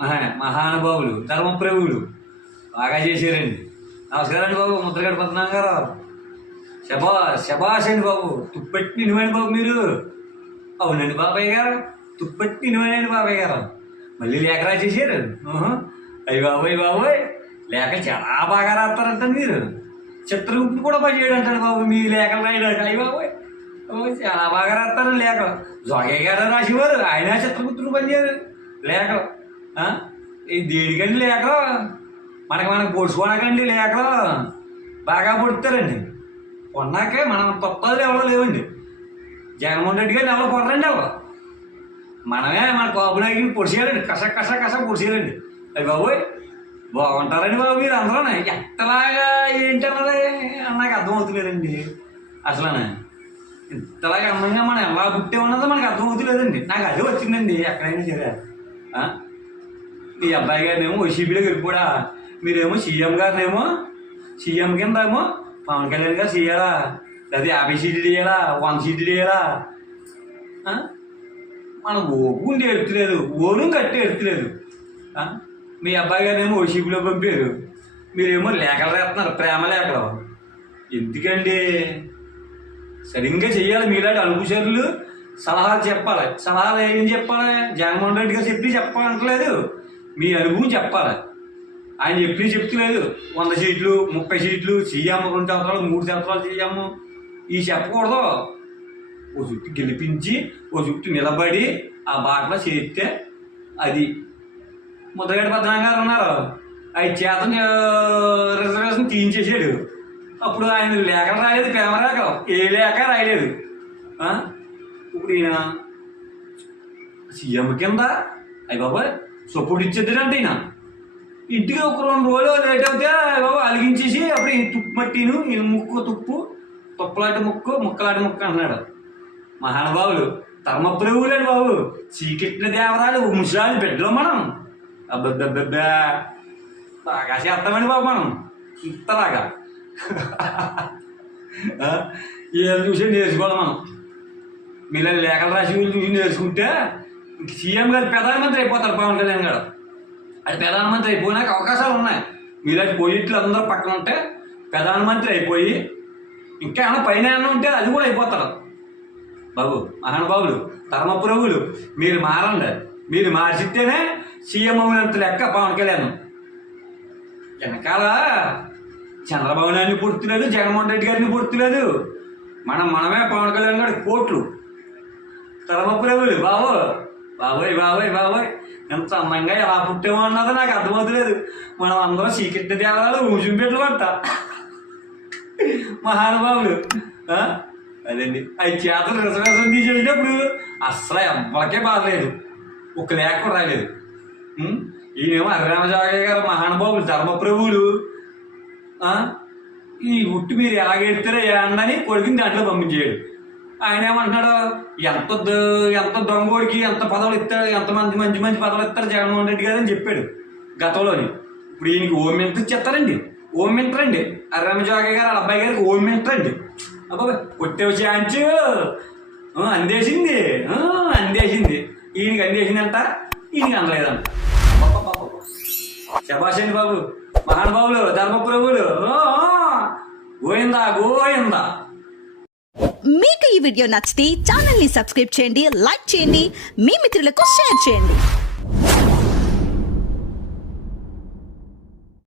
ఆహా, మహానుభావులు ధర్మప్రభువులు. బాగా చేశారండి. నమస్కారం బాబు ముద్రగడ పద్మనాభం గారు. శబా శబాష్ అండి బాబు. తుప్పెట్టి నిలవండి బాబు మీరు. అవునండి బాబాయ్ గారు. తుప్పెట్టి నిలవండి బాబాయ్ గారు. మళ్ళీ లేఖ రాసేసారు అయ్యి బాబోయ్ బాబోయ్. లేఖ చాలా బాగా రాస్తారంట మీరు. చిత్రగుప్తుడు కూడా పని చేయడం అంటాడు బాబు మీ లేఖలు రాయడానికి. అయ్యి బాబోయ్. చాలా బాగా రాస్తారు లేఖ. జోగయ్య గారు రాసేవారు ఆయన చిత్రగుప్తుడు పని చేయరు లేఖ ఆ? ఈ దేనికండి లేఖలు మనకి మనకు పొడుచుకోనకండి లేఖలు బాగా పొడుతారండి కొన్నాకే మనం తొక్కలు ఎవరో లేవండి జగన్మోహన్ రెడ్డి గారిని ఎవరు కొనరండి ఎవరు మనమే మన కాపునాయకి పొడిచేయాలండి కస కస కస పొడిచేయాలండి అది బాబోయ్ బాగుంటారండి బాబు మీరు అందరూ ఎంతలాగా ఏంటన్నది నాకు అర్థమవుతలేదండి అసలు ఇంతలాగా అమ్మంగా మనం ఎలా పుట్టే ఉన్నదో మనకు అర్థమవుతలేదండి. నాకు అదే వచ్చిందండి ఎక్కడైనా సరే. మీ అబ్బాయి గారినేమో వైసీపీలో కూడా మీరేమో సీఎం గారినేమో? సీఎం కింద ఏమో పవన్ కళ్యాణ్ గారు చేయాలా? లేదా యాభై సీట్లు చేయాలా వంద సీట్లు చేయాలా మనం ఓపుండి ఎడుతులేదు ఓను కట్టి ఎడుతులేదు. మీ అబ్బాయి గారినేమో వైసీపీలో పంపారు. మీరేమో లేఖలు రాస్తున్నారు ప్రేమ లేఖలు. ఎందుకండి? సరిగ్గా చెయ్యాలి మీలాంటి అనుభూషరులు సలహాలు చెప్పాలి. సలహాలు ఏం చెప్పాలి? జగన్మోహన్ రెడ్డి గారు చెప్పి చెప్పాలంటలేదు మీ అనుభవం చెప్పాలి. ఆయన చెప్పి చెప్తలేదు. వంద సీట్లు ముప్పై సీట్లు సీఎం రెండు సంవత్సరాలు మూడు సంవత్సరాలు సీఎం ఈ చెప్పకూడదు. ఓ చుట్టూ గెలిపించి ఓ చుట్టూ నిలబడి ఆ బాటలో చేస్తే అది ముద్రగడ్డ పద్మనాభం గారు ఉన్నారు ఆయన చేత రిజర్వేషన్ తీయించేసాడు అప్పుడు ఆయన లేఖలు రాయలేదు ప్రేమ లేఖ ఏ లేఖ రాయలేదు. ఇప్పుడు ఈయన సీఎం కింద అయ్యి బాబా సపోర్ట్ ఇచ్చేద్దంటే ఈయన. ఇంటికి ఒక రెండు రోజులు లేట్ అవుతే బాబా అలిగించేసి అప్పుడు ఈ తుప్పు మట్టిను ఈ ముక్కు తుప్పు తుప్పలాంటి ముక్కు ముక్కలాంటి ముక్కు అన్నాడు మహానుభావులు ధర్మప్రభువులండి బాబు చీకెట్టిన దేవరాలు ముసలాలు బిడ్డలు మనం. అబ్బబ్బబ్బా బాగా చేస్తామండి బాబు మనం. ఇంతలాగా. ఆ? ఏం చూసి నేర్చుకోవాలి మనం మీరు లేఖలు రాసి వీళ్ళు చూసి నేర్చుకుంటే సీఎం గారు ప్రధానమంత్రి అయిపోతారు పవన్ కళ్యాణ్ గారు. అది ప్రధానమంత్రి అయిపోయినాక అవకాశాలు ఉన్నాయి. మీలాంటి పోయిట్లు అందరూ పక్కన ఉంటే ప్రధానమంత్రి అయిపోయి ఇంకా ఏమైనా పైన ఏమైనా ఉంటే అది కూడా అయిపోతారు. బాబు మహానుభావులు ధర్మప్రభులు మీరు మారండి. మీరు మార్చితేనే సీఎం అవునంత లెక్క పవన్ కళ్యాణ్. వెనకాల చంద్రబాబు నాయుడిని పొడుతులేదు జగన్మోహన్ రెడ్డి గారిని పొడుతులేదు మనం మనమే పవన్ కళ్యాణ్ గారి కోట్లు. ధర్మప్రభులు బాబు బాబోయ్ బాబోయ్ బాబోయ్. ఎంత అందంగా ఎలా పుట్టామో అన్నది నాకు అర్థమవుతలేదు. మనం అందరం శ్రీకృష్ణ దేవాలయాలు ఊసిపెట్లు పట్ట మహానుభావులు అదండి అది చేతలు రిజర్వేషన్ తీసేటప్పుడు అస్సలు ఎవ్వరికే బాధలేదు ఒక లేఖ కూడా రాలేదు. ఈయనేమో హరిరామజాగయ్య గారు మహానుభావులు ధర్మప్రభువులు. ఈ ఉట్టి మీరు ఎలాగెడితే అని కొడుకుని దాంట్లో పంపించాడు ఆయన ఏమంటున్నాడు? ఎంత ద- ఎంత దొంగోడికి ఎంత పదవులు ఇస్తాడు? ఎంతమంది మంచి మంచి పదవులు ఇస్తారు జగన్మోహన్ రెడ్డి గారు అని చెప్పాడు గతంలోని. ఇప్పుడు ఈయనకి ఓం మింటర్ చెప్తారండి ఓం మింటర్ అండి. అర్రమజోగయ్య గారు వాళ్ళ అబ్బాయి గారికి ఓం మింటర్ అండి. అబ్బాయి కొట్టేవి ఛాన్స్ అందేసింది. అందేసింది. ఈయనకి అందేసిందంట ఈయనకి అందలేదంట. శబాష్ అండి బాబు. మహానుభావులు ధర్మప్రభువులు గోయిందా గోయిందా మీకు ఈ వీడియో నచ్చితే ఛానల్ని సబ్స్క్రైబ్ చేయండి లైక్ చేయండి మీ మిత్రులకు షేర్ చేయండి.